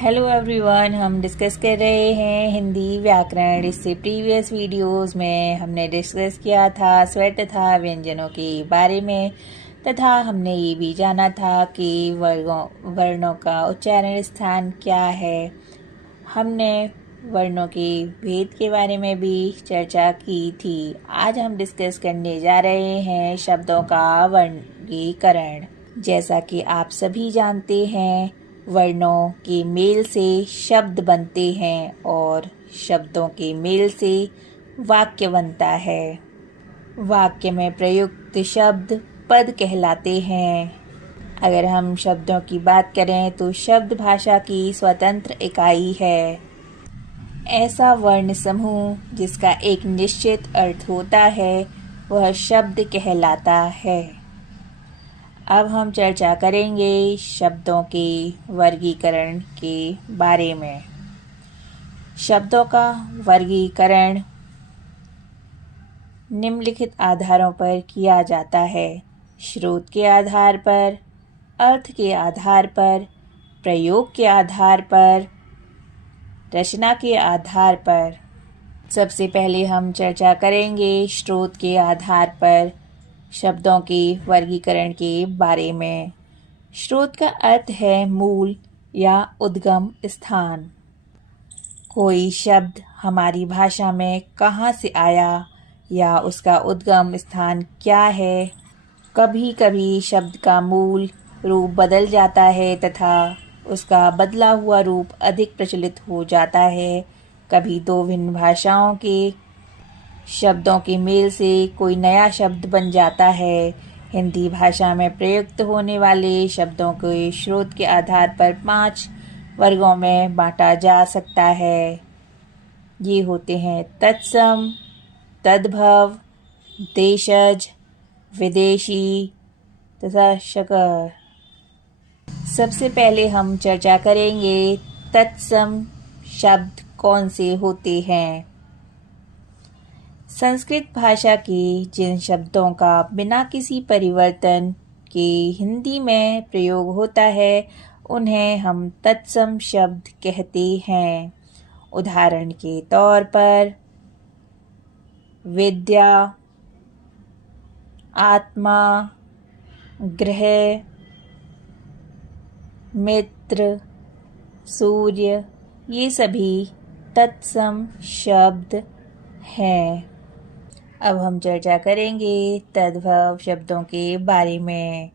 Hello everyone, हम discuss कर रहे हैं हिंदी व्याकरण। इससे प्रीवियस वीडियोस में हमने डिस्कस किया था स्वर तथा व्यंजनों के बारे में, तथा हमने ये भी जाना था कि वर्णों का उच्चारण स्थान क्या है। हमने वर्णों के भेद के बारे में भी चर्चा की थी। आज हम डिस्कस करने जा रहे हैं शब्दों का वर्गीकरण। जैसा कि आप सभी जानते हैं, वर्णों के मेल से शब्द बनते हैं और शब्दों के मेल से वाक्य बनता है। वाक्य में प्रयुक्त शब्द पद कहलाते हैं। अगर हम शब्दों की बात करें तो शब्द भाषा की स्वतंत्र इकाई है। ऐसा वर्ण समूह जिसका एक निश्चित अर्थ होता है वह शब्द कहलाता है। अब हम चर्चा करेंगे शब्दों के वर्गीकरण के बारे में। शब्दों का वर्गीकरण निम्नलिखित आधारों पर किया जाता है: स्रोत के आधार पर, अर्थ के आधार पर, प्रयोग के आधार पर, रचना के आधार पर। सबसे पहले हम चर्चा करेंगे स्रोत के आधार पर शब्दों के वर्गीकरण के बारे में। स्रोत का अर्थ है मूल या उद्गम स्थान। कोई शब्द हमारी भाषा में कहाँ से आया या उसका उद्गम स्थान क्या है। कभी कभी शब्द का मूल रूप बदल जाता है तथा उसका बदला हुआ रूप अधिक प्रचलित हो जाता है। कभी दो भिन्न भाषाओं के शब्दों के मेल से कोई नया शब्द बन जाता है। हिंदी भाषा में प्रयुक्त होने वाले शब्दों के स्रोत के आधार पर 5 वर्गों में बांटा जा सकता है। ये होते हैं तत्सम, तद्भव, देशज, विदेशी तथा शकर। सबसे पहले हम चर्चा करेंगे तत्सम शब्द कौन से होते हैं। संस्कृत भाषा के जिन शब्दों का बिना किसी परिवर्तन के हिंदी में प्रयोग होता है उन्हें हम तत्सम शब्द कहते हैं। उदाहरण के तौर पर विद्या, आत्मा, ग्रह, मित्र, सूर्य, ये सभी तत्सम शब्द हैं। अब हम चर्चा करेंगे तद्भव शब्दों के बारे में।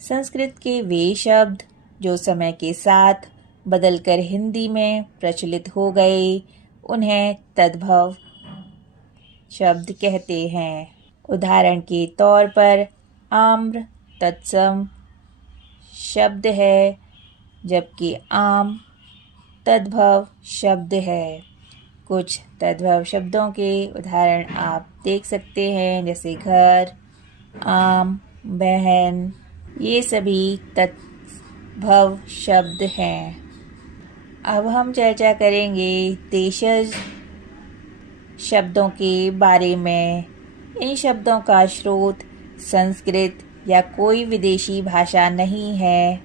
संस्कृत के वे शब्द जो समय के साथ बदलकर हिंदी में प्रचलित हो गए उन्हें तद्भव शब्द कहते हैं। उदाहरण के तौर पर आम्र तत्सम शब्द है, जबकि आम तद्भव शब्द है। कुछ तद्भव शब्दों के उदाहरण आप देख सकते हैं, जैसे घर, आम, बहन, ये सभी तद्भव शब्द हैं। अब हम चर्चा करेंगे देशज शब्दों के बारे में। इन शब्दों का स्रोत संस्कृत या कोई विदेशी भाषा नहीं है,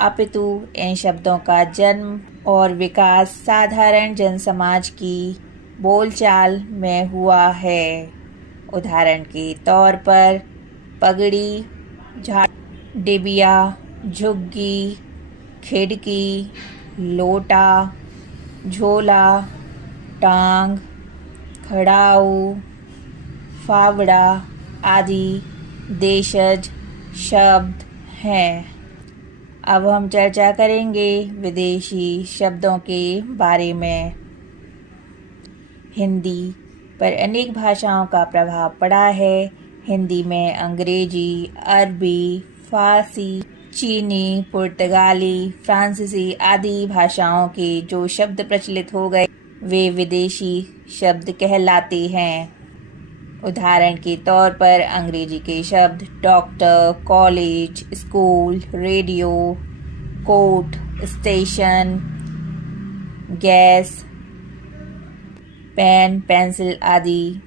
अपितु इन शब्दों का जन्म और विकास साधारण जनसमाज की बोलचाल में हुआ है। उदाहरण के तौर पर पगड़ी, डिबिया, झुग्गी, खिड़की, लोटा, झोला, टांग, खड़ाऊ, फावड़ा आदि देशज शब्द हैं। अब हम चर्चा करेंगे विदेशी शब्दों के बारे में। हिंदी पर अनेक भाषाओं का प्रभाव पड़ा है। हिंदी में अंग्रेजी, अरबी, फारसी, चीनी, पुर्तगाली, फ्रांसीसी आदि भाषाओं के जो शब्द प्रचलित हो गए वे विदेशी शब्द कहलाते हैं। उदाहरण के तौर पर अंग्रेजी के शब्द doctor, college, school, radio, court, station, gas, pen, pencil आदि।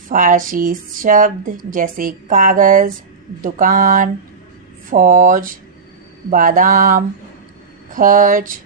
फारसी शब्द जैसे कागज, दुकान, फौज, बादाम, खर्च,